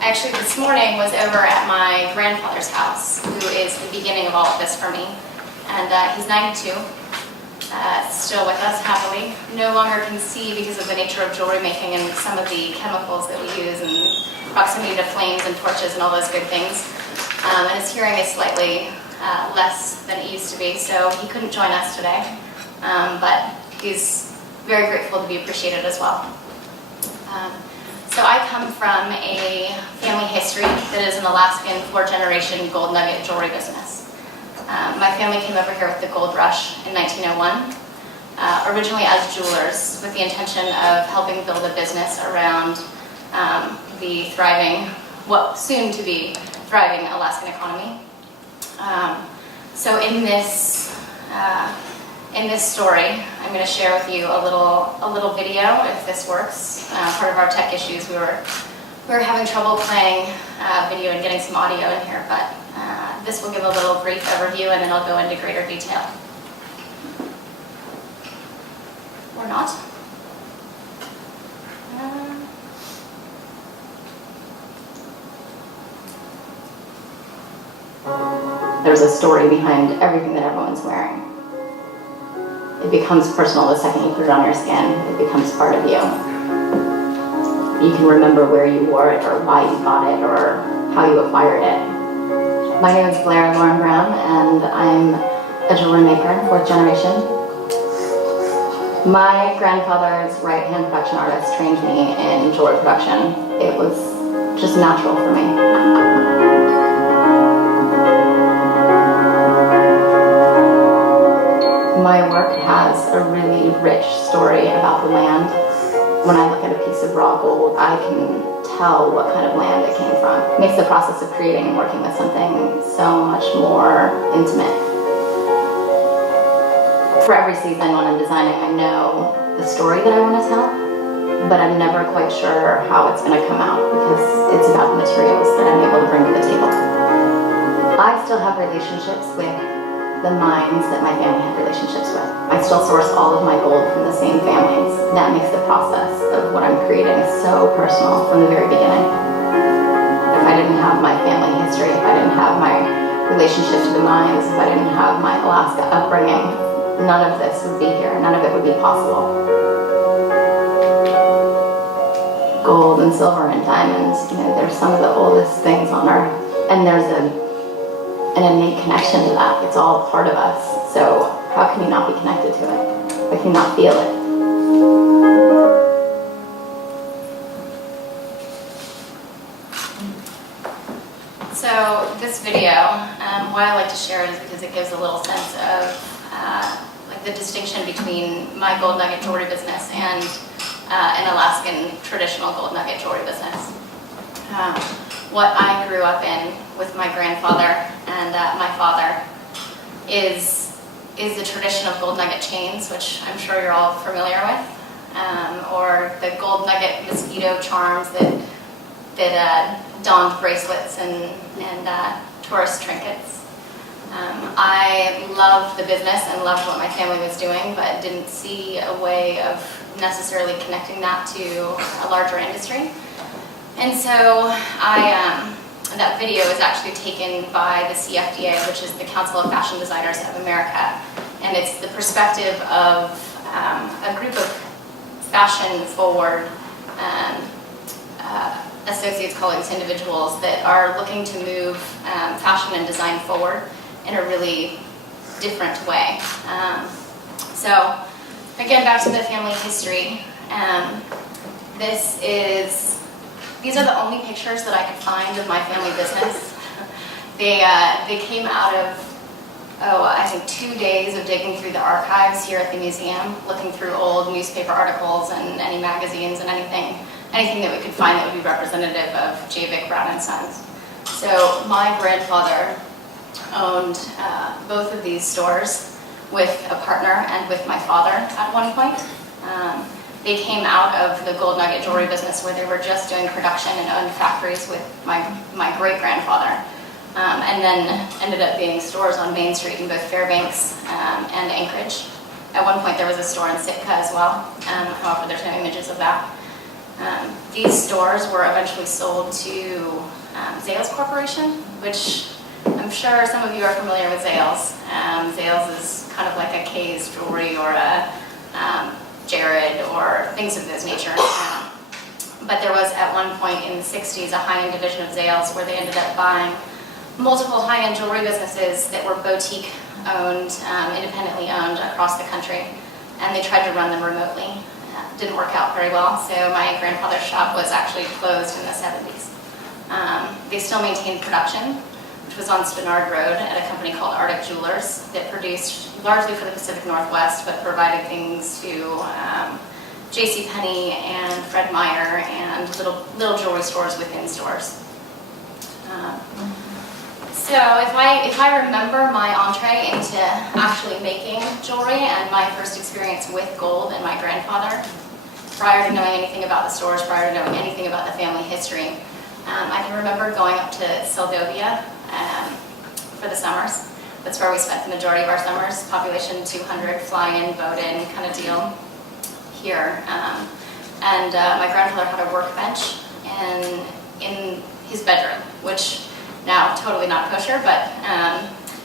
Actually, this morning was over at my grandfather's house, who is the beginning of all of this for me. And he's 92, still with us happily. No longer can see because of the nature of jewelry making and some of the chemicals that we use and proximity to flames and torches and all those good things. And his hearing is slightly less than it used to be, so he couldn't join us today. But he's very grateful to be appreciated as well. So I come from a family history that is an Alaskan 4th-generation gold nugget jewelry business. My family came over here with the gold rush in 1901, originally as jewelers with the intention of helping build a business around the thriving, what soon to be thriving Alaskan economy. So in this story, I'm going to share with you a little video, if this works. Part of our tech issues, we were having trouble playing video and getting some audio in here, but this will give a little brief overview, and then I'll go into greater detail. Or not. There's a story behind everything that everyone's wearing. It becomes personal the second you put it on your skin. It becomes part of you. You can remember where you wore it, or why you bought it, or how you acquired it. My name is Blair Lauren Brown, and I'm a jewelry maker, 4th generation. My grandfather's right-hand production artist trained me in jewelry production. It was just natural for me. My work has a really rich story about the land. When I look at a piece of raw gold, I can tell what kind of land it came from. It makes the process of creating and working with something so much more intimate. For every season when I'm designing, I know the story that I want to tell, but I'm never quite sure how it's going to come out because it's about the materials that I'm able to bring to the table. I still have relationships with the mines that my family had relationships with. I still source all of my gold from the same families. That makes the process of what I'm creating so personal from the very beginning. If I didn't have my family history, if I didn't have my relationships with the mines, if I didn't have my Alaska upbringing, none of this would be here. None of it would be possible. Gold and silver and diamonds, they're some of the oldest things on earth. And there's an innate connection to that. It's all part of us. So how can you not be connected to it? How can you not feel it? So this video, why I like to share it is because it gives a little sense of like the distinction between my gold nugget jewelry business and an Alaskan traditional gold nugget jewelry business. What I grew up in with my grandfather and my father is the tradition of gold nugget chains, which I'm sure you're all familiar with, or the gold nugget mosquito charms that donned bracelets and tourist trinkets. I loved the business and loved what my family was doing, but didn't see a way of necessarily connecting that to a larger industry. And so that video is actually taken by the CFDA, which is the Council of Fashion Designers of America. And it's the perspective of a group of fashion-forward associates, colleagues, individuals that are looking to move fashion and design forward in a really different way. So again, back to the family history. These are the only pictures that I could find of my family business. They came out of, I think 2 days of digging through the archives here at the museum, looking through old newspaper articles and any magazines and anything that we could find that would be representative of J. Vick Brown and Sons. So my grandfather owned both of these stores with a partner and with my father at one point. They came out of the gold nugget jewelry business where they were just doing production and owned factories with my great-grandfather. And then ended up being stores on Main Street in both Fairbanks and Anchorage. At one point there was a store in Sitka as well. However, there's no images of that. These stores were eventually sold to Zales Corporation, which I'm sure some of you are familiar with Zales. Zales is kind of like a Kay's Jewelry or a Jared or things of this nature. But there was at one point in the 60s a high-end division of Zales where they ended up buying multiple high-end jewelry businesses that were boutique owned, independently owned across the country. And they tried to run them remotely. Didn't work out very well, so my grandfather's shop was actually closed in the 70s. They still maintained production, which was on Spenard Road at a company called Arctic Jewelers that produced largely for the Pacific Northwest, but provided things to JCPenney and Fred Meyer and little jewelry stores within stores. So if I remember my entree into actually making jewelry and my first experience with gold and my grandfather, prior to knowing anything about the stores, prior to knowing anything about the family history, I can remember going up to Seldovia for the summers. That's where we spent the majority of our summers. Population 200, fly in, boat in kind of deal here. My grandfather had a workbench in his bedroom, which now totally not kosher, but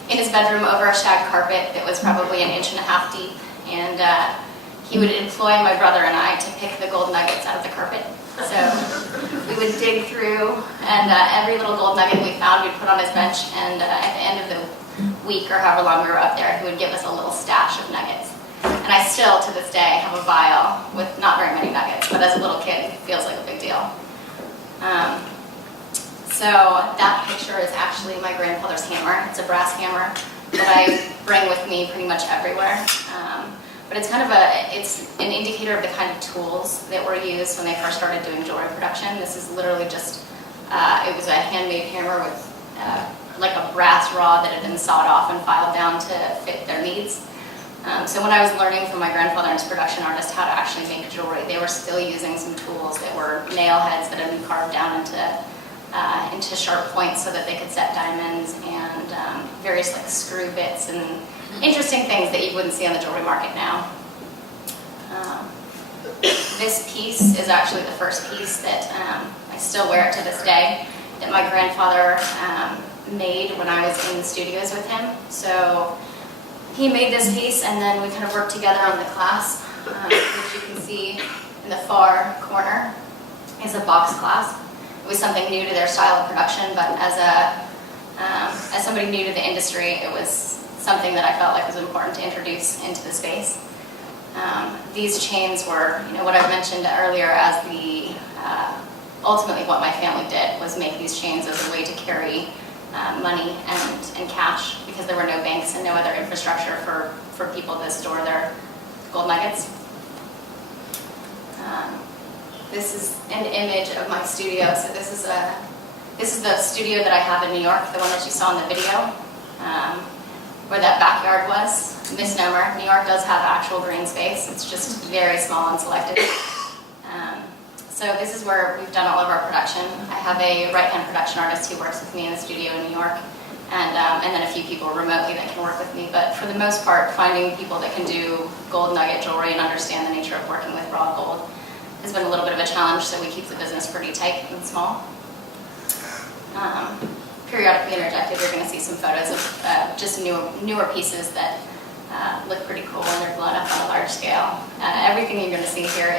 in his bedroom over a shag carpet that was probably 1.5 inches deep, and he would employ my brother and I to pick the gold nuggets out of the carpet. So we would dig through, and every little gold nugget we found we'd put on his bench, and at the end of the week or however long we were up there, he would give us a little stash of nuggets. And I still, to this day, have a vial with not very many nuggets, but as a little kid, it feels like a big deal. So that picture is actually my grandfather's hammer. It's a brass hammer that I bring with me pretty much everywhere. But it's kind of it's an indicator of the kind of tools that were used when they first started doing jewelry production. This is literally just, it was a handmade hammer with like a brass rod that had been sawed off and filed down to fit their needs. So when I was learning from my grandfather and his production artist how to actually make jewelry, they were still using some tools that were nail heads that had been carved down into sharp points so that they could set diamonds, and various like screw bits and interesting things that you wouldn't see on the jewelry market now. This piece is actually the first piece that I still wear it to this day, that my grandfather made when I was in the studios with him. So he made this piece, and then we kind of worked together on the clasp, which you can see in the far corner is a box clasp. It was something new to their style of production, but as somebody new to the industry, it was something that I felt like was important to introduce into the space. These chains were, what I mentioned earlier as the, ultimately what my family did was make these chains as a way to carry money and cash, because there were no banks and no other infrastructure for people to store their gold nuggets. This is an image of my studio. So this is the studio that I have in New York, the one that you saw in the video, where that backyard was. Misnomer, New York does have actual green space. It's just very small and selective. So this is where we've done all of our production. I have a right-hand production artist who works with me in the studio in New York, and then a few people remotely that can work with me. But for the most part, finding people that can do gold nugget jewelry and understand the nature of working with raw gold has been a little bit of a challenge, so we keep the business pretty tight and small. Periodically interjected, you're going to see some photos of just newer pieces that look pretty cool when they're blown up on a large scale. Everything you're going to see here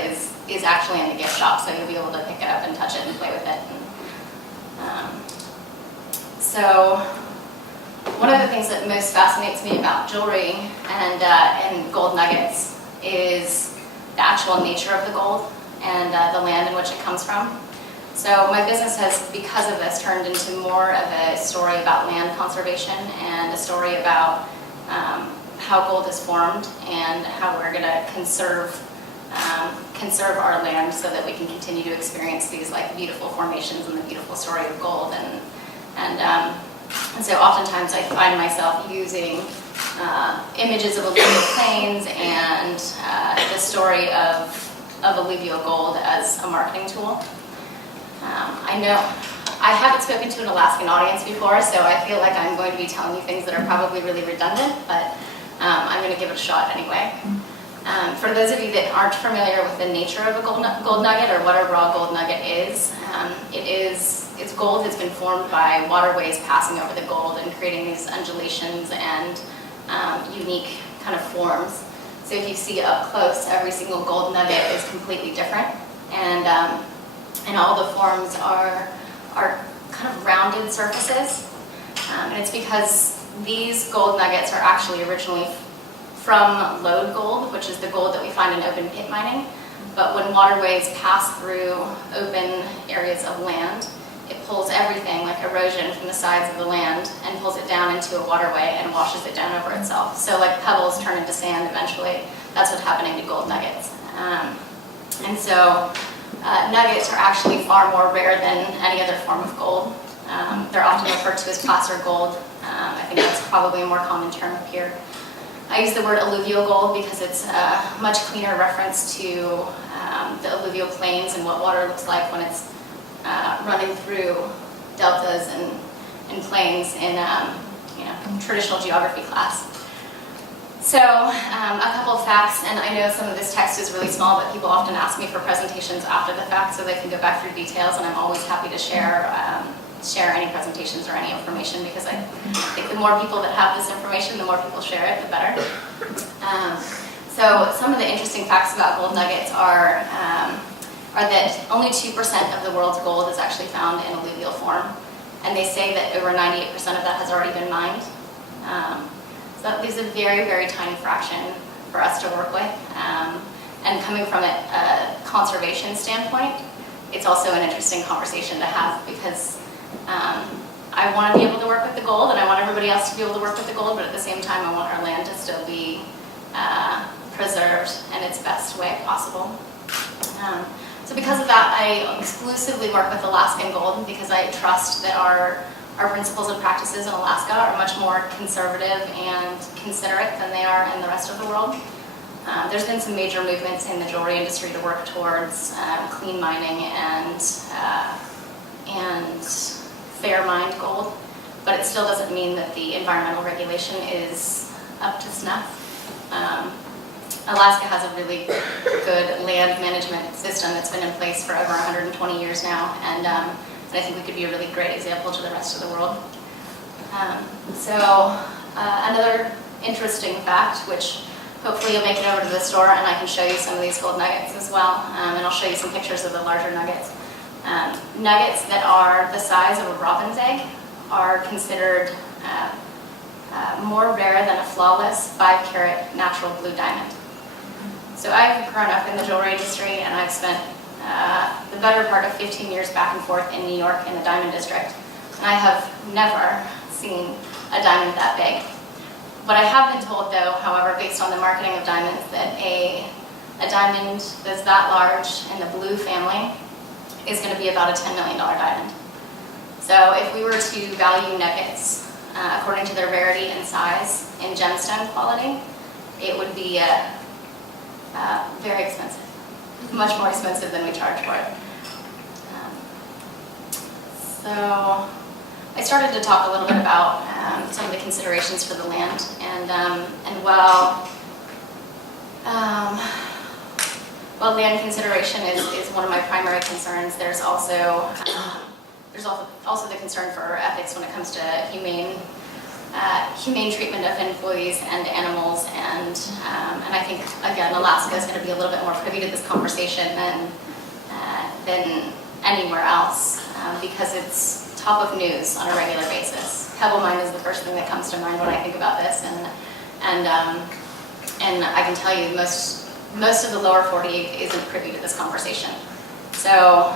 is actually in the gift shop, so you'll be able to pick it up and touch it and play with it. So one of the things that most fascinates me about jewelry and gold nuggets is the actual nature of the gold and the land in which it comes from. So my business has, because of this, turned into more of a story about land conservation and a story about how gold is formed and how we're going to conserve our land so that we can continue to experience these like beautiful formations and the beautiful story of gold. And so oftentimes I find myself using images of alluvial plains and the story of alluvial gold as a marketing tool. I know I haven't spoken to an Alaskan audience before, so I feel like I'm going to be telling you things that are probably really redundant, but I'm going to give it a shot anyway. For those of you that aren't familiar with the nature of a gold nugget or what a raw gold nugget is, it's gold that's been formed by waterways passing over the gold and creating these undulations and unique kind of forms. So if you see up close, every single gold nugget is completely different, and all the forms are kind of rounded surfaces, and it's because these gold nuggets are actually originally from lode gold, which is the gold that we find in open pit mining. But when waterways pass through open areas of land, it pulls everything, like erosion, from the sides of the land and pulls it down into a waterway and washes it down over itself. So like pebbles turn into sand eventually. That's what's happening to gold nuggets. And so nuggets are actually far more rare than any other form of gold. They're often referred to as placer gold. I think that's probably a more common term here. I use the word alluvial gold because it's a much cleaner reference to the alluvial plains and what water looks like when it's running through deltas and plains in traditional geography class. So a couple of facts, and I know some of this text is really small, but people often ask me for presentations after the fact so they can go back through details, and I'm always happy to share any presentations or any information, because I think the more people that have this information, the more people share it, the better. So some of the interesting facts about gold nuggets are that only 2% of the world's gold is actually found in alluvial form, and they say that over 98% of that has already been mined. So that leaves a very, very tiny fraction for us to work with. And coming from a conservation standpoint, it's also an interesting conversation to have, because I want to be able to work with the gold, and I want everybody else to be able to work with the gold, but at the same time I want our land to still be preserved in its best way possible. So because of that, I exclusively work with Alaskan gold, because I trust that our principles and practices in Alaska are much more conservative and considerate than they are in the rest of the world. There's been some major movements in the jewelry industry to work towards clean mining and fair mined gold, but it still doesn't mean that the environmental regulation is up to snuff. Alaska has a really good land management system that's been in place for over 120 years now, and I think we could be a really great example to the rest of the world. Another interesting fact, which hopefully you'll make it over to the store and I can show you some of these gold nuggets as well, and I'll show you some pictures of the larger nuggets. Nuggets that are the size of a robin's egg are considered more rare than a flawless 5-carat natural blue diamond. So I've grown up in the jewelry industry, and I've spent the better part of 15 years back and forth in New York in the diamond district, and I have never seen a diamond that big. What I have been told, though, however, based on the marketing of diamonds, that a diamond that's that large in the blue family is going to be about a $10 million diamond. So if we were to value nuggets according to their rarity and size in gemstone quality, it would be very expensive, much more expensive than we charge for it. So I started to talk a little bit about some of the considerations for the land, and while land consideration is one of my primary concerns, there's also the concern for ethics when it comes to humane treatment of employees and animals, and I think, again, Alaska is going to be a little bit more privy to this conversation than anywhere else, because it's top of news on a regular basis. Pebble mine is the first thing that comes to mind when I think about this, and I can tell you most of the lower 48 isn't privy to this conversation. So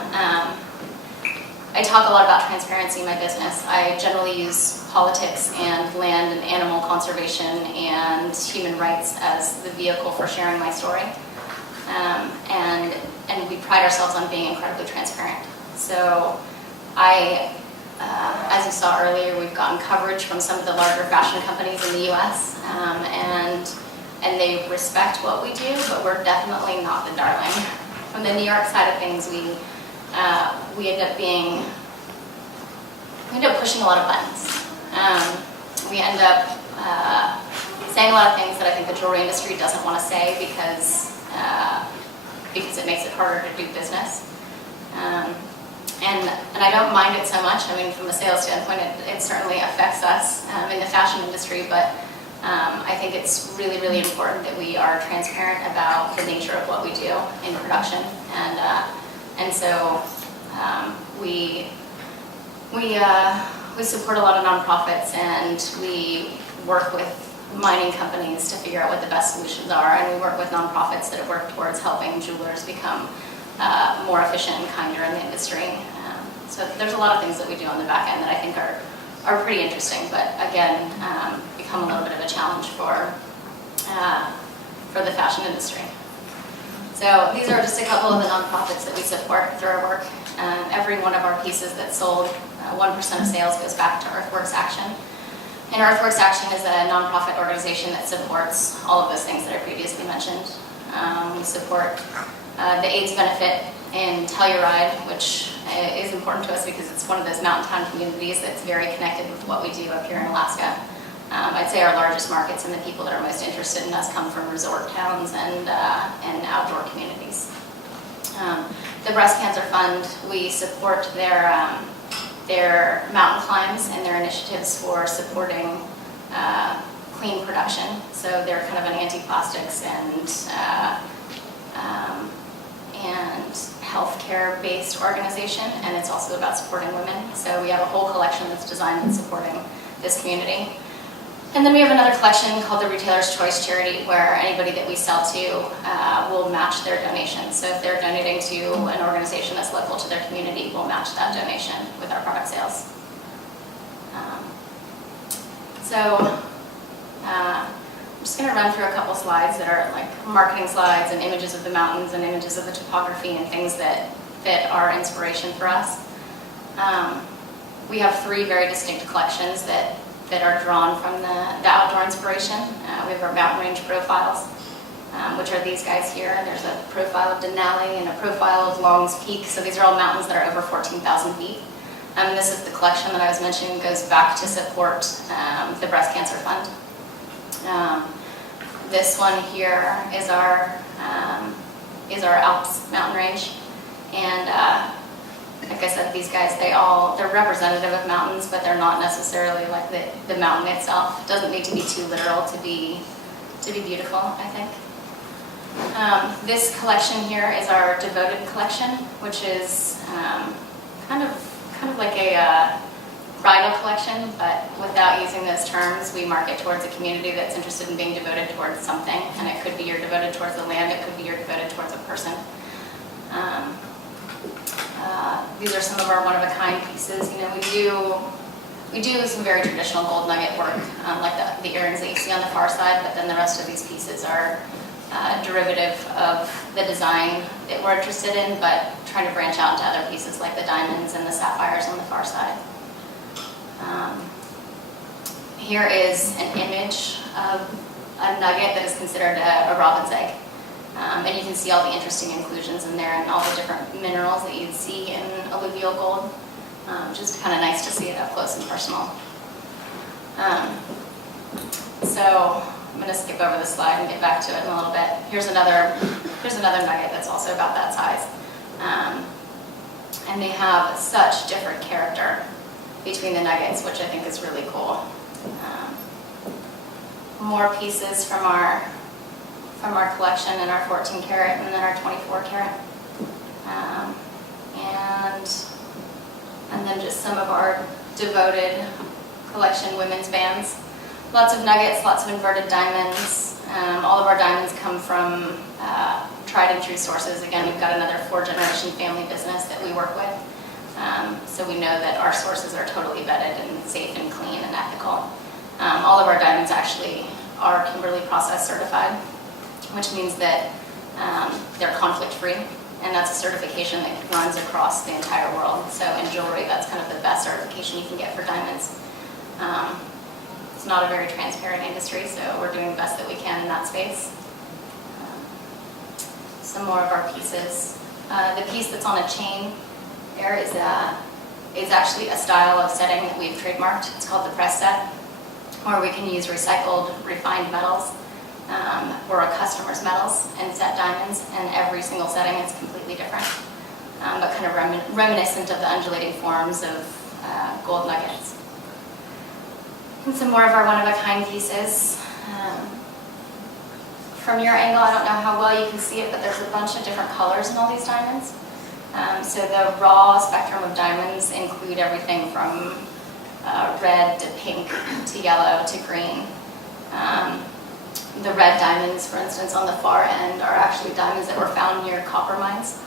I talk a lot about transparency in my business. I generally use politics and land and animal conservation and human rights as the vehicle for sharing my story. And we pride ourselves on being incredibly transparent. So as you saw earlier, we've gotten coverage from some of the larger fashion companies in the US, and they respect what we do, but we're definitely not the darling. From the New York side of things, we end up pushing a lot of buttons. We end up saying a lot of things that I think the jewelry industry doesn't want to say because it makes it harder to do business. And I don't mind it so much. I mean, from a sales standpoint, it certainly affects us in the fashion industry, but I think it's really, really important that we are transparent about the nature of what we do in production. And so we support a lot of nonprofits, and we work with mining companies to figure out what the best solutions are, and we work with nonprofits that work towards helping jewelers become more efficient and kinder in the industry. So there's a lot of things that we do on the back end that I think are pretty interesting, but again, become a little bit of a challenge for the fashion industry. So these are just a couple of the nonprofits that we support through our work. Every one of our pieces that's sold, 1% of sales goes back to Earthworks Action. And Earthworks Action is a nonprofit organization that supports all of those things that I previously mentioned. We support the AIDS benefit in Telluride, which is important to us because it's one of those mountain town communities that's very connected with what we do up here in Alaska. I'd say our largest markets and the people that are most interested in us come from resort towns and outdoor communities. The Breast Cancer Fund, we support their mountain climbs and their initiatives for supporting clean production. So they're kind of an anti-plastics and healthcare based organization, and it's also about supporting women. So we have a whole collection that's designed in supporting this community. And then we have another collection called the Retailer's Choice Charity, where anybody that we sell to will match their donation. So if they're donating to an organization that's local to their community, we'll match that donation with our product sales. I'm just going to run through a couple slides that are like marketing slides and images of the mountains and images of the topography and things that are inspiration for us. We have three very distinct collections that are drawn from the outdoor inspiration. We have our mountain range profiles, which are these guys here. There's a profile of Denali and a profile of Long's Peak. So these are all mountains that are over 14,000 feet. This is the collection that I was mentioning, goes back to support the Breast Cancer Fund. This one here is our Alps mountain range, and like I said, these guys, they're representative of mountains, but they're not necessarily like the mountain itself. It doesn't need to be too literal to be beautiful, I think. This collection here is our Devoted collection, which is kind of like a bridal collection, but without using those terms. We market towards a community that's interested in being devoted towards something, and it could be you're devoted towards the land, it could be you're devoted towards a person. These are some of our one-of-a-kind pieces. You know, we do some very traditional gold nugget work, like the earrings that you see on the far side, but then the rest of these pieces are derivative of the design that we're interested in, but trying to branch out into other pieces like the diamonds and the sapphires on the far side. Here is an image of a nugget that is considered a robin's egg. And you can see all the interesting inclusions in there and all the different minerals that you'd see in alluvial gold. Just kind of nice to see it up close and personal. So I'm going to skip over this slide and get back to it in a little bit. Here's another nugget that's also about that size. And they have such different character between the nuggets, which I think is really cool. More pieces from our collection in our 14 karat and then our 24 karat. And then just some of our Devoted collection women's bands. Lots of nuggets, lots of inverted diamonds. All of our diamonds come from tried and true sources. Again, we've got another 4-generation family business that we work with. So we know that our sources are totally vetted and safe and clean and ethical. All of our diamonds actually are Kimberly process certified, which means that they're conflict free, and that's a certification that runs across the entire world. So in jewelry, that's kind of the best certification you can get for diamonds. It's not a very transparent industry, so we're doing the best that we can in that space. Some more of our pieces. The piece that's on a chain there is actually a style of setting that we've trademarked. It's called the press set. or we can use recycled, refined metals, or a customer's metals and set diamonds, and every single setting is completely different, but kind of reminiscent of the undulating forms of gold nuggets. And some more of our one-of-a-kind pieces. From your angle, I don't know how well you can see it, but there's a bunch of different colors in all these diamonds. So the raw spectrum of diamonds include everything from red to pink to yellow to green. The red diamonds, for instance, on the far end are actually diamonds that were found near copper mines.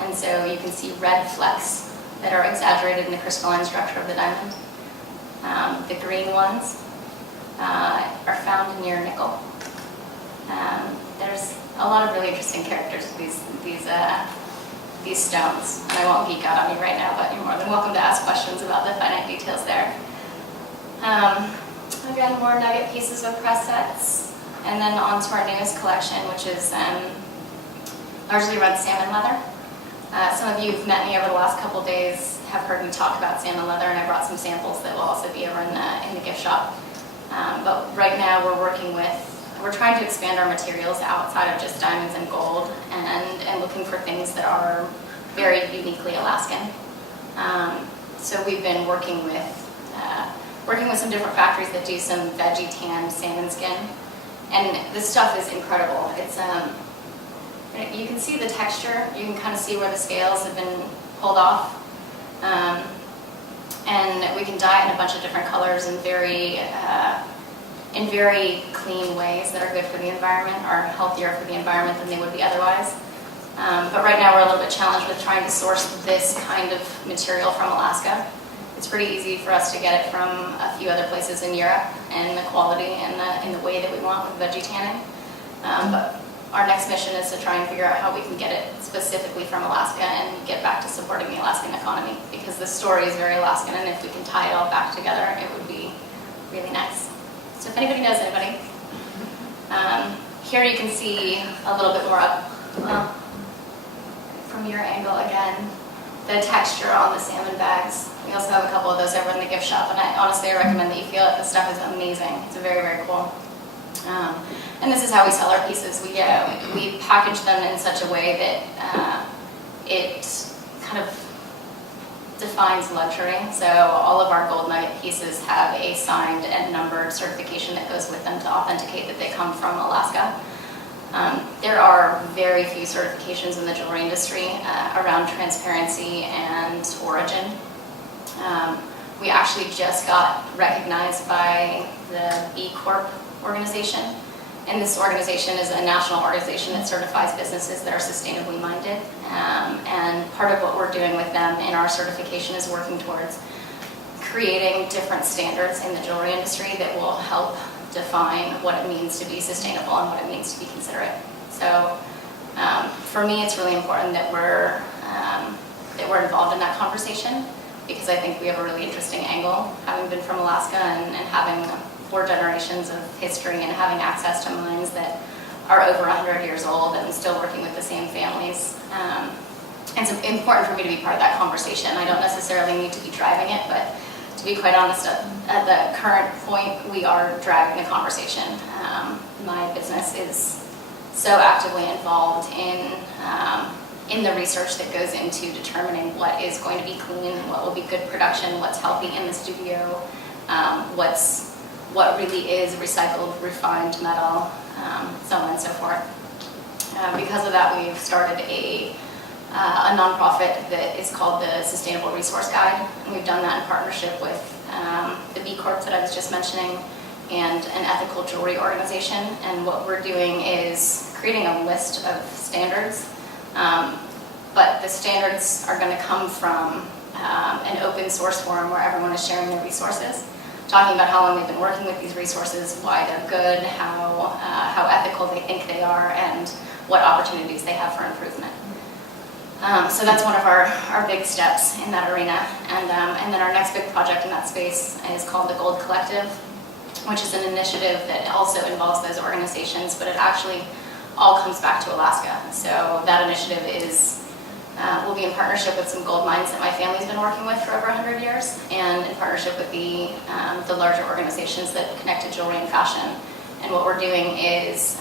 And so you can see red flecks that are exaggerated in the crystalline structure of the diamond. The green ones are found near nickel. There's a lot of really interesting characters to these stones. And I won't geek out on you right now, but you're more than welcome to ask questions about the finite details there. Again, more nugget pieces of press sets. And then on to our newest collection, which is largely red salmon leather. Some of you who've met me over the last couple days have heard me talk about salmon leather, and I brought some samples that will also be over in the gift shop. But right now we're trying to expand our materials outside of just diamonds and gold, and looking for things that are very uniquely Alaskan. So we've been working with some different factories that do some veggie tanned salmon skin, and this stuff is incredible. It's you can see the texture, you can kind of see where the scales have been pulled off, and we can dye it in a bunch of different colors in very clean ways that are good for the environment, or healthier for the environment than they would be otherwise. But right now we're a little bit challenged with trying to source this kind of material from Alaska. It's pretty easy for us to get it from a few other places in Europe, and the quality and in the way that we want with veggie tanning. But our next mission is to try and figure out how we can get it specifically from Alaska and get back to supporting the Alaskan economy, because the story is very Alaskan, and if we can tie it all back together, it would be really nice. So if anybody knows anybody, here you can see a little bit more up from your angle again, the texture on the salmon bags. We also have a couple of those over in the gift shop, and I recommend that you feel it. The stuff is amazing. It's very, very cool. And this is how we sell our pieces. We package them in such a way that it kind of defines luxury. So all of our gold nugget pieces have a signed and numbered certification that goes with them to authenticate that they come from Alaska. There are very few certifications in the jewelry industry around transparency and origin. We actually just got recognized by the B Corp organization, and this organization is a national organization that certifies businesses that are sustainably minded, and part of what we're doing with them in our certification is working towards creating different standards in the jewelry industry that will help define what it means to be sustainable and what it means to be considerate. So for me, it's really important that we're involved in that conversation, because I think we have a really interesting angle, having been from Alaska and having 4 generations of history and having access to mines that are over 100 years old and still working with the same families. And it's important for me to be part of that conversation. I don't necessarily need to be driving it, but to be quite honest, at the current point, we are driving the conversation. My business is so actively involved in the research that goes into determining what is going to be clean, what will be good production, what's healthy in the studio, what really is recycled, refined metal, so on and so forth. Because of that, we've started a nonprofit that is called the Sustainable Resource Guide, and we've done that in partnership with the B Corp that I was just mentioning and an ethical jewelry organization. And what we're doing is creating a list of standards, but the standards are going to come from an open source forum where everyone is sharing their resources, talking about how long they've been working with these resources, why they're good, how ethical they think they are, and what opportunities they have for improvement. So that's one of our big steps in that arena. And then our next big project in that space is called the Gold Collective, which is an initiative that also involves those organizations, but it actually all comes back to Alaska. So that initiative is we'll be in partnership with some gold mines that my family's been working with for over 100 years, and in partnership with the larger organizations that connect to jewelry and fashion. And what we're doing is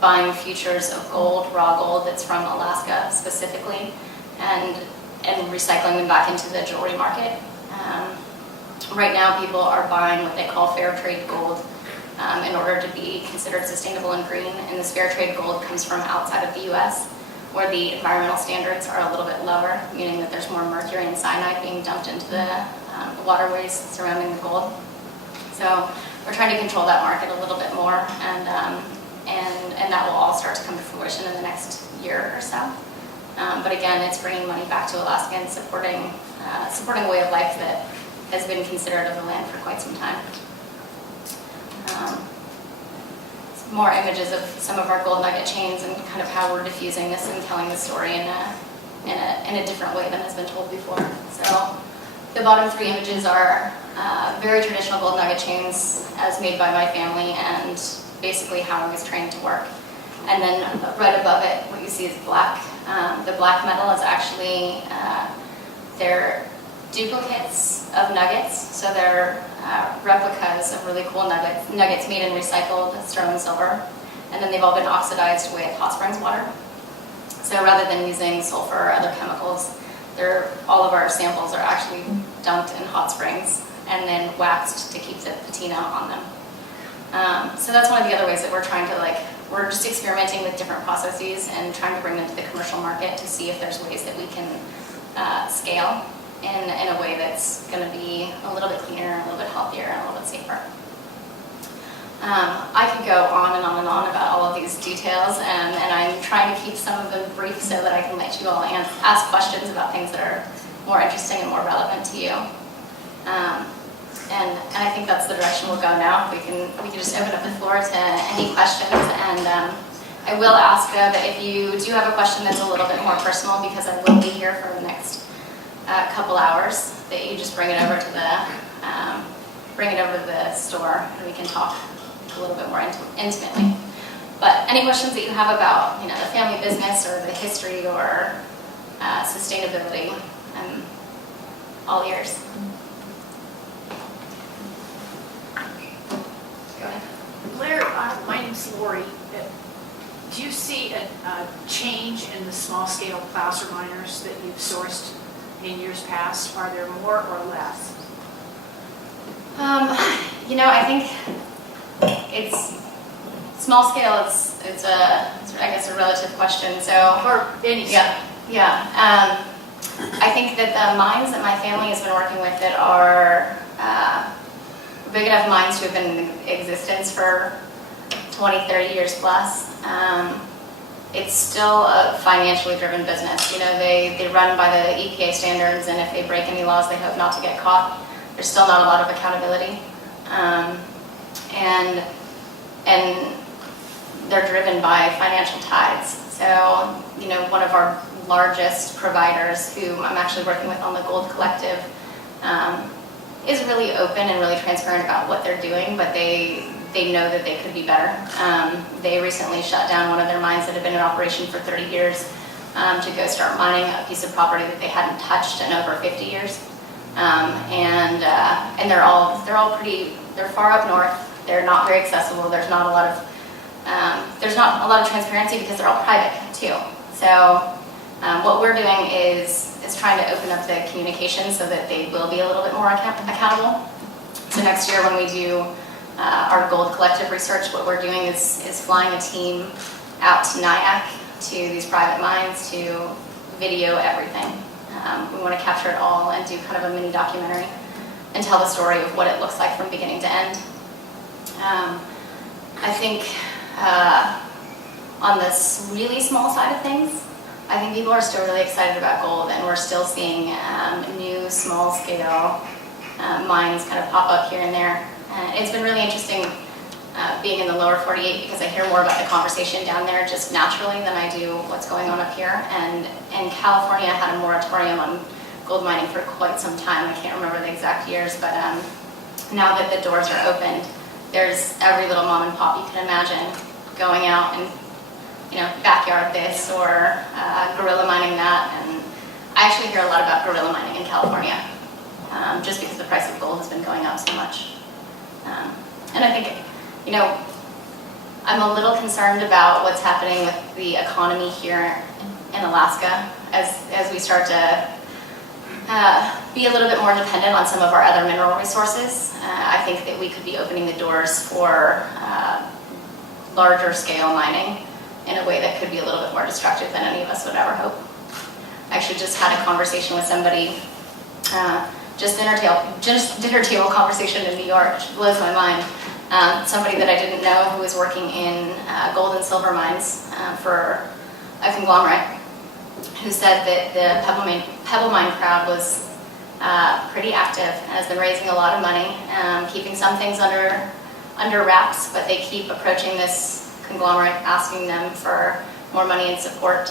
buying futures of gold, raw gold that's from Alaska specifically, and recycling them back into the jewelry market. Right now, people are buying what they call fair trade gold in order to be considered sustainable and green. And this fair trade gold comes from outside of the U.S., where the environmental standards are a little bit lower, meaning that there's more mercury and cyanide being dumped into the waterways surrounding the gold. So we're trying to control that market a little bit more, and that will all start to come to fruition in the next year or so. But again, it's bringing money back to Alaska and supporting a way of life that has been considered of the land for quite some time. More images of some of our gold nugget chains and kind of how we're diffusing this and telling the story in a different way than has been told before. So the bottom three images are very traditional gold nugget chains as made by my family and basically how I was trained to work. And then right above it, what you see is black. The black metal is actually, they're duplicates of nuggets, so they're replicas of really cool nuggets made in recycled sterling silver, and then they've all been oxidized with hot springs water. So rather than using sulfur or other chemicals, all of our samples are actually dunked in hot springs and then waxed to keep the patina on them. So that's one of the other ways that we're trying to we're just experimenting with different processes and trying to bring them to the commercial market to see if there's ways that we can scale in a way that's going to be a little bit cleaner, a little bit healthier, and a little bit safer. I could go on and on and on about all of these details, and I'm trying to keep some of them brief so that I can let you all ask questions about things that are more interesting and more relevant to you. And I think that's the direction we'll go now. We can just open up the floor to any questions, and I will ask that if you do have a question that's a little bit more personal, because I will be here for the next couple hours, that you just bring it over to the store, and we can talk a little bit more intimately. But any questions that you have about the family business or the history or sustainability, I'm all ears. Go ahead. Blair, my name's Lori. Do you see a change in the small-scale placer miners that you've sourced in years past? Are there more or less? I think it's small scale. It's I guess a relative question. So Or any? Yeah. I think that the mines that my family has been working with that are big enough mines to have been in existence for 20, 30 years plus. It's still a financially driven business. They run by the EPA standards, and if they break any laws, they hope not to get caught. There's still not a lot of accountability. And they're driven by financial tides. So, one of our largest providers, who I'm actually working with on the Gold Collective, is really open and really transparent about what they're doing, but they know that they could be better. They recently shut down one of their mines that had been in operation for 30 years to go start mining a piece of property that they hadn't touched in over 50 years. And they're all they're far up north. They're not very accessible. There's not a lot of transparency because they're all private too. So what we're doing is trying to open up the communication so that they will be a little bit more accountable. So next year when we do our Gold Collective research, what we're doing is flying a team out to Nyack, to these private mines, to video everything. We want to capture it all and do kind of a mini documentary and tell the story of what it looks like from beginning to end. I think on this really small side of things, I think people are still really excited about gold, and we're still seeing new small-scale mines kind of pop up here and there. It's been really interesting being in the lower 48 because I hear more about the conversation down there just naturally than I do what's going on up here. And in California, I had a moratorium on gold mining for quite some time. I can't remember the exact years, but now that the doors are opened, there's every little mom and pop you can imagine going out and backyard this or guerrilla mining that. And I actually hear a lot about guerrilla mining in California, just because the price of gold has been going up so much. And I think, I'm a little concerned about what's happening with the economy here in Alaska as we start to be a little bit more dependent on some of our other mineral resources. I think that we could be opening the doors for larger scale mining in a way that could be a little bit more destructive than any of us would ever hope. I actually just had a conversation with somebody, just dinner table conversation in New York, which blows my mind. Somebody that I didn't know who was working in gold and silver mines for a conglomerate, who said that the Pebble Mine crowd was pretty active and has been raising a lot of money, keeping some things under wraps, but they keep approaching this conglomerate, asking them for more money and support,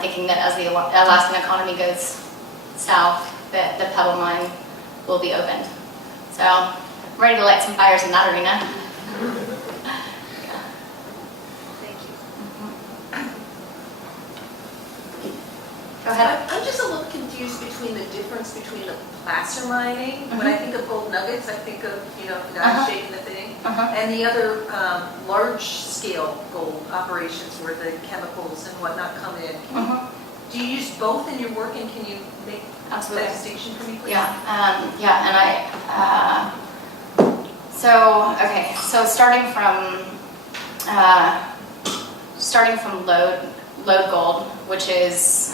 thinking that as the Alaskan economy goes south, that the Pebble Mine will be opened. So I'm ready to light some fires in that arena. Thank you. Go ahead. I'm just a little confused between the difference between the placer mining. When I think of gold nuggets, I think of, the guy shaking the thing. And the other large-scale gold operations where the chemicals and whatnot come in. Do you use both in your work, and can you make Absolutely. that distinction for me, please? And I, so starting from load gold, which is,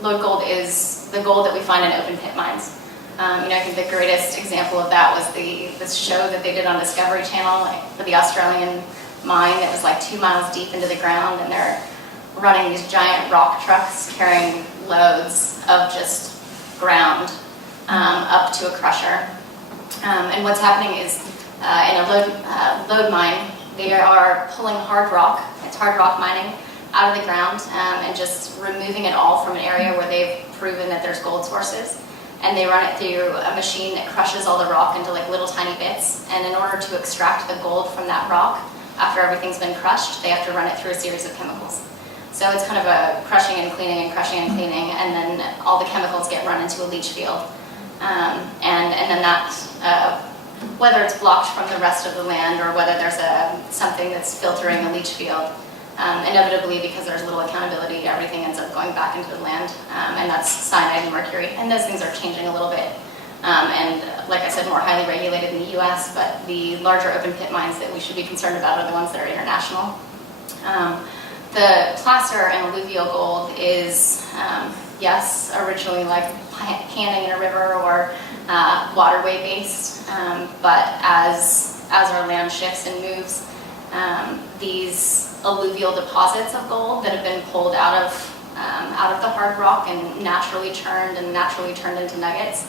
load gold is the gold that we find in open pit mines. I think the greatest example of that was this show that they did on Discovery Channel for the Australian mine that was like 2 miles deep into the ground, and they're running these giant rock trucks carrying loads of just ground up to a crusher. And what's happening is in a load mine, they are pulling hard rock, it's hard rock mining, out of the ground and just removing it all from an area where they've proven that there's gold sources. And they run it through a machine that crushes all the rock into like little tiny bits. And in order to extract the gold from that rock, after everything's been crushed, they have to run it through a series of chemicals. So it's kind of a crushing and cleaning and crushing and cleaning, and then all the chemicals get run into a leach field. And then that, whether it's blocked from the rest of the land or whether there's something that's filtering the leach field, inevitably, because there's little accountability, everything ends up going back into the land, and that's cyanide and mercury. And those things are changing a little bit. And like I said, more highly regulated in the US, but the larger open pit mines that we should be concerned about are the ones that are international. The placer and alluvial gold is, yes, originally like panning in a river or waterway based, but as our land shifts and moves, these alluvial deposits of gold that have been pulled out of the hard rock and naturally turned into nuggets,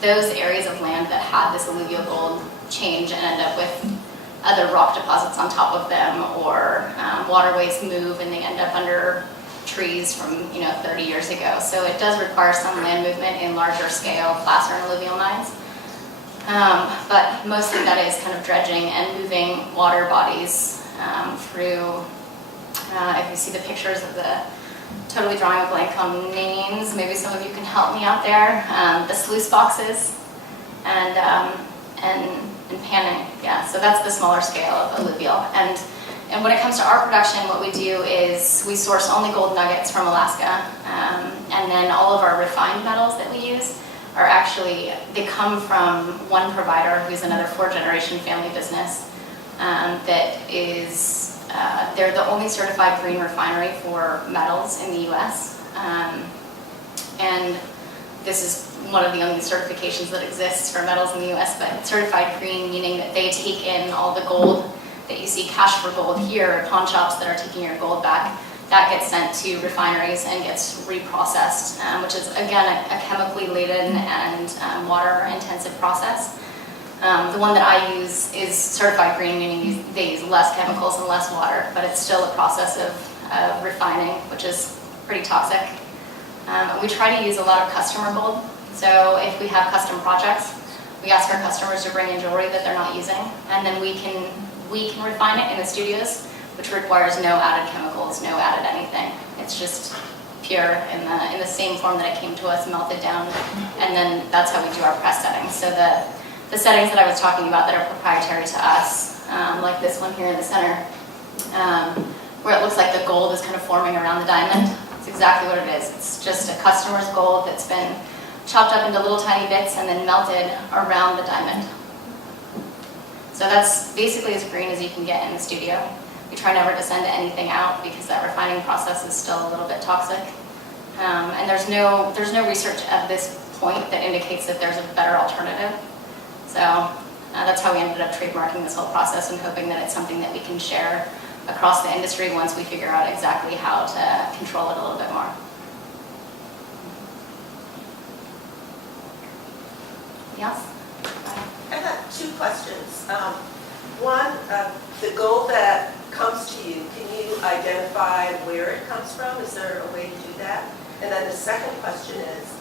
those areas of land that had this alluvial gold change and end up with other rock deposits on top of them, or waterways move and they end up under trees from 30 years ago. So it does require some land movement in larger scale placer and alluvial mines. But mostly that is kind of dredging and moving water bodies through, if you see the pictures of the, totally drawing a blank on names, maybe some of you can help me out there, the sluice boxes and panning, yeah, so that's the smaller scale of alluvial. And when it comes to our production, what we do is we source only gold nuggets from Alaska, and then all of our refined metals that we use are actually, they come from one provider who's another 4th-generation family business that is, they're the only certified green refinery for metals in the US. And this is one of the only certifications that exists for metals in the US, but certified green, meaning that they take in all the gold that you see cash for gold here, pawn shops that are taking your gold back, that gets sent to refineries and gets reprocessed, which is, again, a chemically laden and water-intensive process. The one that I use is certified green, meaning they use less chemicals and less water, but it's still a process of refining, which is pretty toxic. We try to use a lot of customer gold. So if we have custom projects, we ask our customers to bring in jewelry that they're not using, and then we can refine it in the studios which requires no added chemicals, no added anything. It's just pure in the same form that it came to us, melted down, and then that's how we do our press settings. So the settings that I was talking about that are proprietary to us, like this one here in the center, where it looks like the gold is kind of forming around the diamond. It's exactly what it is. It's just a customer's gold that's been chopped up into little tiny bits and then melted around the diamond. So that's basically as green as you can get in the studio. We try never to send anything out because that refining process is still a little bit toxic. And there's no research at this point that indicates that there's a better alternative. So that's how we ended up trademarking this whole process and hoping that it's something that we can share across the industry once we figure out exactly how to control it a little bit more. Yes? I have two questions. One, the gold that comes to you, can you identify where it comes from? Is there a way to do that? And then the second question is,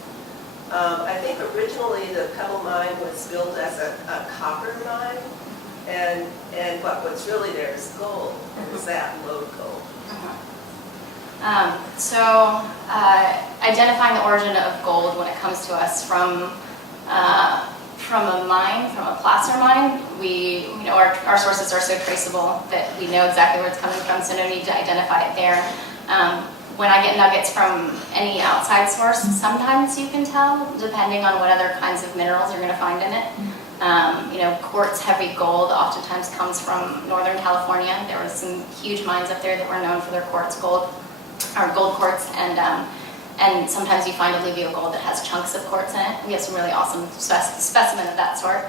I think originally the Pebble mine was built as a copper mine, but what's really there is gold. And is that low gold? Identifying the origin of gold when it comes to us from a mine, from a placer mine, our sources are so traceable that we know exactly where it's coming from, so no need to identify it there. When I get nuggets from any outside source, sometimes you can tell, depending on what other kinds of minerals you're going to find in it. Quartz heavy gold oftentimes comes from Northern California. There was some huge mines up there that were known for their quartz gold, or gold quartz, and sometimes you find alluvial gold that has chunks of quartz in it. We have some really awesome specimen of that sort.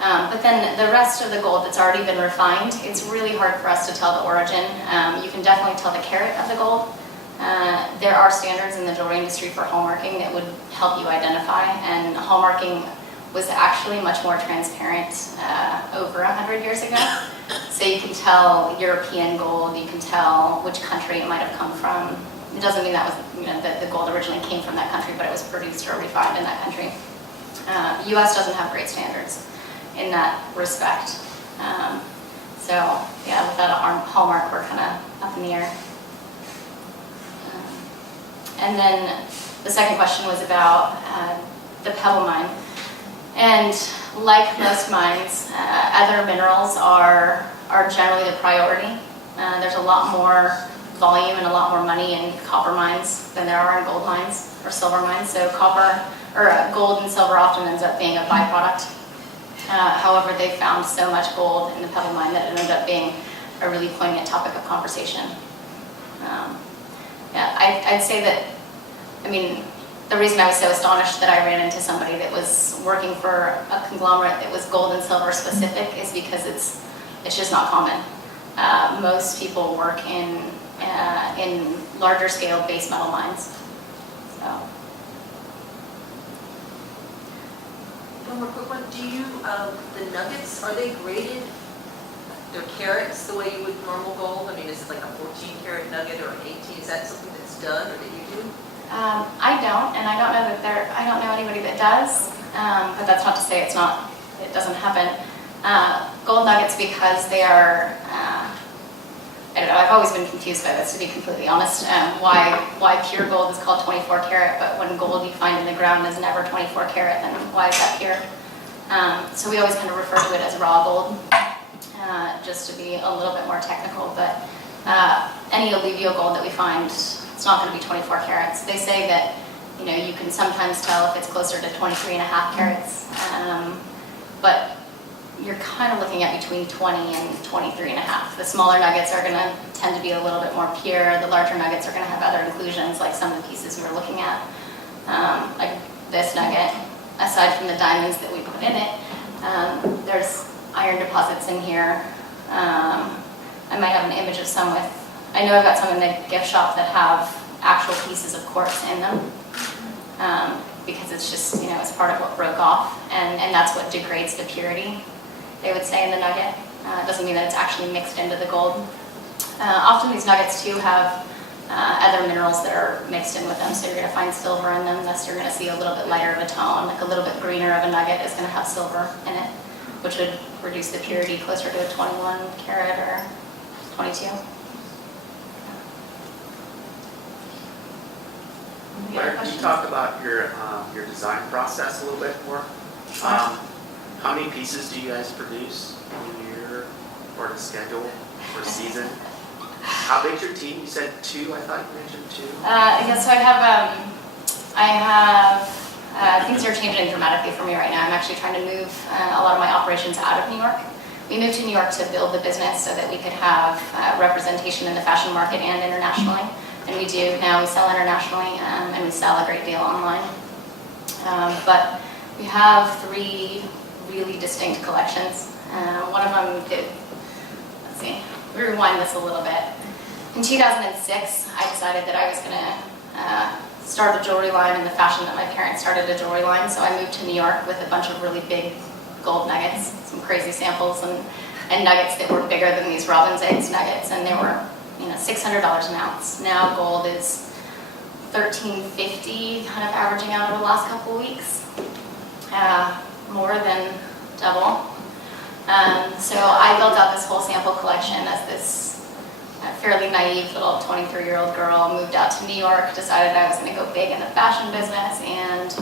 But then the rest of the gold that's already been refined, it's really hard for us to tell the origin. You can definitely tell the carat of the gold. There are standards in the jewelry industry for hallmarking that would help you identify, and hallmarking was actually much more transparent over 100 years ago. So you can tell European gold, you can tell which country it might have come from. It doesn't mean that was, that the gold originally came from that country, but it was produced or refined in that country. The U.S. doesn't have great standards in that respect. So yeah, without a hallmark, we're kind of up in the air. And then the second question was about the Pebble mine. And like most mines, other minerals are generally the priority. There's a lot more volume and a lot more money in copper mines than there are in gold mines or silver mines. So gold and silver often ends up being a byproduct. However, they found so much gold in the Pebble mine that it ended up being a really poignant topic of conversation. I'd say that, the reason I was so astonished that I ran into somebody that was working for a conglomerate that was gold and silver specific is because it's just not common. Most people work in larger scale base metal mines. So. One more quick one. Do you, the nuggets, are they graded? They're carats the way you would normal gold? Is it like a 14 carat nugget or an 18? Is that something that's done or that you do? I don't, and I don't know anybody that does, but that's not to say it doesn't happen. Gold nuggets, because they are, I don't know, I've always been confused by this, to be completely honest, why pure gold is called 24 karat, but when gold you find in the ground is never 24 karat, then why is that pure? So we always kind of refer to it as raw gold, just to be a little bit more technical, but any alluvial gold that we find, it's not going to be 24 carats. They say that, you can sometimes tell if it's closer to 23 and a half carats, but you're kind of looking at between 20 and 23 and a half. The smaller nuggets are going to tend to be a little bit more pure. The larger nuggets are going to have other inclusions, like some of the pieces we were looking at. Like this nugget, aside from the diamonds that we put in it, there's iron deposits in here. I might have an image of some with, I know I've got some in the gift shop that have actual pieces of quartz in them, because it's just, it's part of what broke off, and that's what degrades the purity, they would say, in the nugget. It doesn't mean that it's actually mixed into the gold. Often these nuggets too have other minerals that are mixed in with them, so you're going to find silver in them, thus you're going to see a little bit lighter of a tone, like a little bit greener of a nugget is going to have silver in it, which would reduce the purity closer to a 21 karat or 22. Any Why other don't you questions? talk about your design process a little bit more? How many pieces do you guys produce in a year, or the schedule, or season? How big's your team? You said 2, I thought you mentioned 2. Yeah, so things are changing dramatically for me right now. I'm actually trying to move a lot of my operations out of New York. We moved to New York to build the business so that we could have representation in the fashion market and internationally. And we do now. We sell internationally and we sell a great deal online. But we have 3 really distinct collections. One of them let's see, rewind this a little bit. In 2006, I decided that I was going to start a jewelry line in the fashion that my parents started a jewelry line. So I moved to New York with a bunch of really big gold nuggets, some crazy samples, and nuggets that were bigger than these robin's eggs nuggets, and they were $600 an ounce. Now gold is $13.50, kind of averaging out over the last couple of weeks, more than double. So I built out this whole sample collection as this fairly naive little 23-year-old girl, moved out to New York, decided I was going to go big in the fashion business, and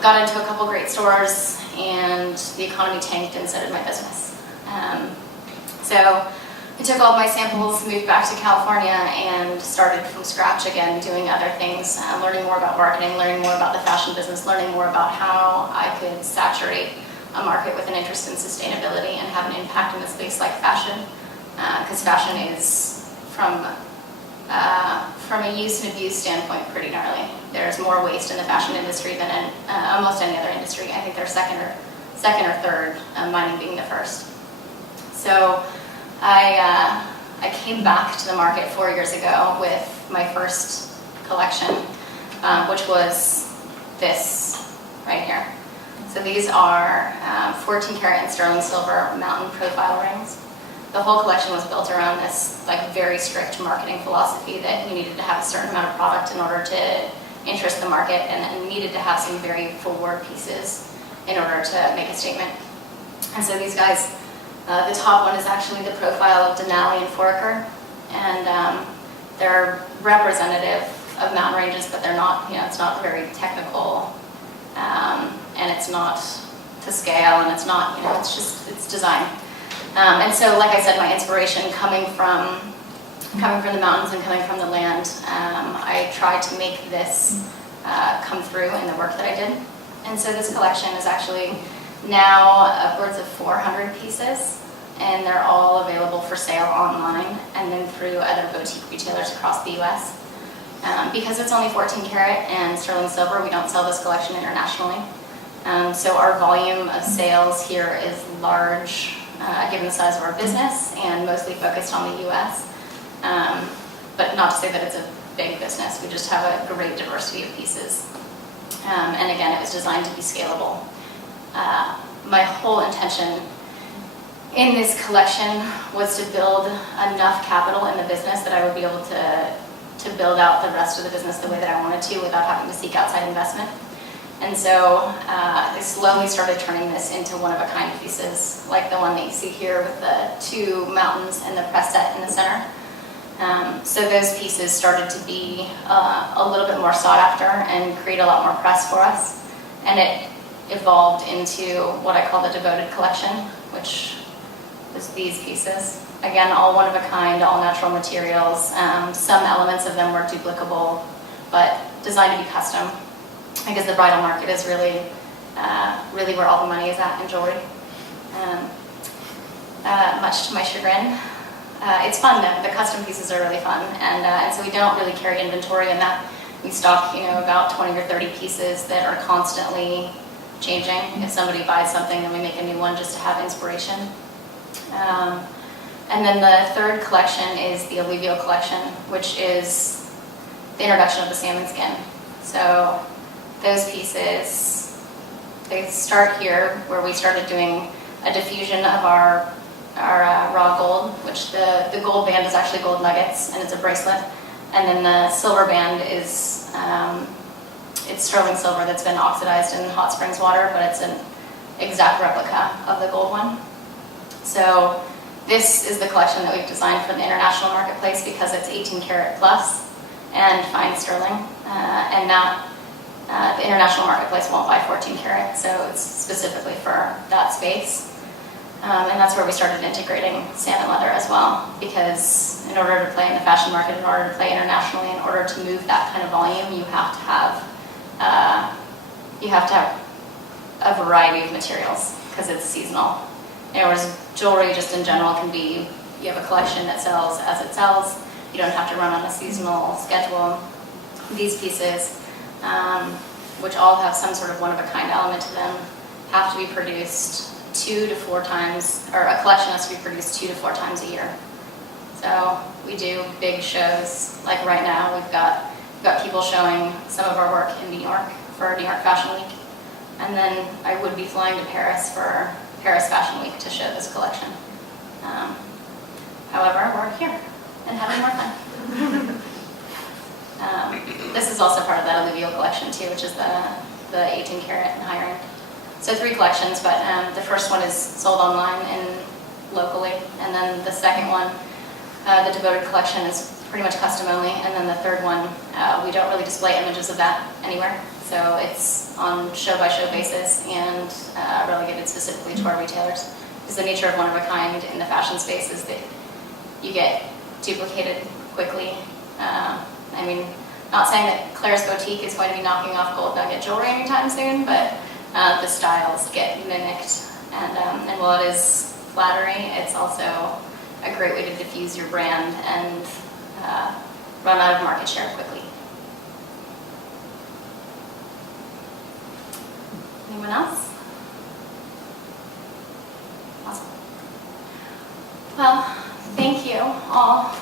got into a couple great stores, and the economy tanked and so did my business. So I took all of my samples, moved back to California, and started from scratch again, doing other things, learning more about marketing, learning more about the fashion business, learning more about how I could saturate a market with an interest in sustainability and have an impact in a space like fashion. Because fashion is, from a use and abuse standpoint, pretty gnarly. There's more waste in the fashion industry than in almost any other industry. I think they're second or third, mining being the first. So I came back to the market 4 years ago with my first collection, which was this right here. So these are 14 karat and sterling silver mountain profile rings. The whole collection was built around this very strict marketing philosophy that you needed to have a certain amount of product in order to interest the market, and then you needed to have some very forward pieces in order to make a statement. And so these guys, the top one is actually the profile of Denali and Foraker, and they're representative of mountain ranges, but they're not, it's not very technical, and it's not to scale, and it's not, it's design. And so, like I said, my inspiration coming from the mountains and coming from the land, I tried to make this come through in the work that I did. And so this collection is actually now upwards of 400 pieces, and they're all available for sale online and then through other boutique retailers across the U.S. Because it's only 14 karat and sterling silver, we don't sell this collection internationally. So our volume of sales here is large, given the size of our business, and mostly focused on the U.S. But not to say that it's a big business. We just have a great diversity of pieces. And again, it was designed to be scalable. My whole intention in this collection was to build enough capital in the business that I would be able to build out the rest of the business the way that I wanted to without having to seek outside investment. And so I slowly started turning this into one-of-a-kind pieces, like the one that you see here with the 2 mountains and the press set in the center. So those pieces started to be a little bit more sought after and create a lot more press for us. And it evolved into what I call the Devoted Collection, which was these pieces. Again, all one-of-a-kind, all natural materials. Some elements of them were duplicable, but designed to be custom, because the bridal market is really where all the money is at in jewelry. Much to my chagrin. It's fun though, the custom pieces are really fun, and so we don't really carry inventory in that. We stock about 20 or 30 pieces that are constantly changing. If somebody buys something, then we make a new one just to have inspiration. And then the third collection is the Alluvial Collection, which is the introduction of the salmon skin. So those pieces, they start here where we started doing a diffusion of our raw gold, which the gold band is actually gold nuggets, and it's a bracelet. And then the silver band is it's sterling silver that's been oxidized in hot springs water, but it's an exact replica of the gold one. So this is the collection that we've designed for the international marketplace because it's 18 karat plus and fine sterling. and the international marketplace won't buy 14 karat, so it's specifically for that space. And that's where we started integrating salmon leather as well, because in order to play in the fashion market, in order to play internationally, in order to move that kind of volume, you have to have a variety of materials because it's seasonal. Whereas jewelry just in general can be, you have a collection that sells as it sells. You don't have to run on a seasonal schedule. These pieces, which all have some sort of one-of-a-kind element to them, have to be produced 2 to 4 times, or a collection has to be produced 2 to 4 times a year. So we do big shows, like right now we've got people showing some of our work in New York for New York Fashion Week. And then I would be flying to Paris for Paris Fashion Week to show this collection. However, we're here and having more fun. This is also part of that alluvial collection too, which is the 18 karat and higher end. So 3 collections, but the first one is sold online and locally, and then the second one, the devoted collection, is pretty much custom only, and then the third one, we don't really display images of that anywhere, so it's on show-by-show basis and relegated specifically to our retailers. Because the nature of one-of-a-kind in the fashion space is that you get duplicated quickly. I mean, not saying that Claire's Boutique is going to be knocking off gold nugget jewelry anytime soon, but the styles get mimicked, and while it is flattering, it's also a great way to diffuse your brand and run out of market share quickly. Anyone else? Awesome. Well, thank you all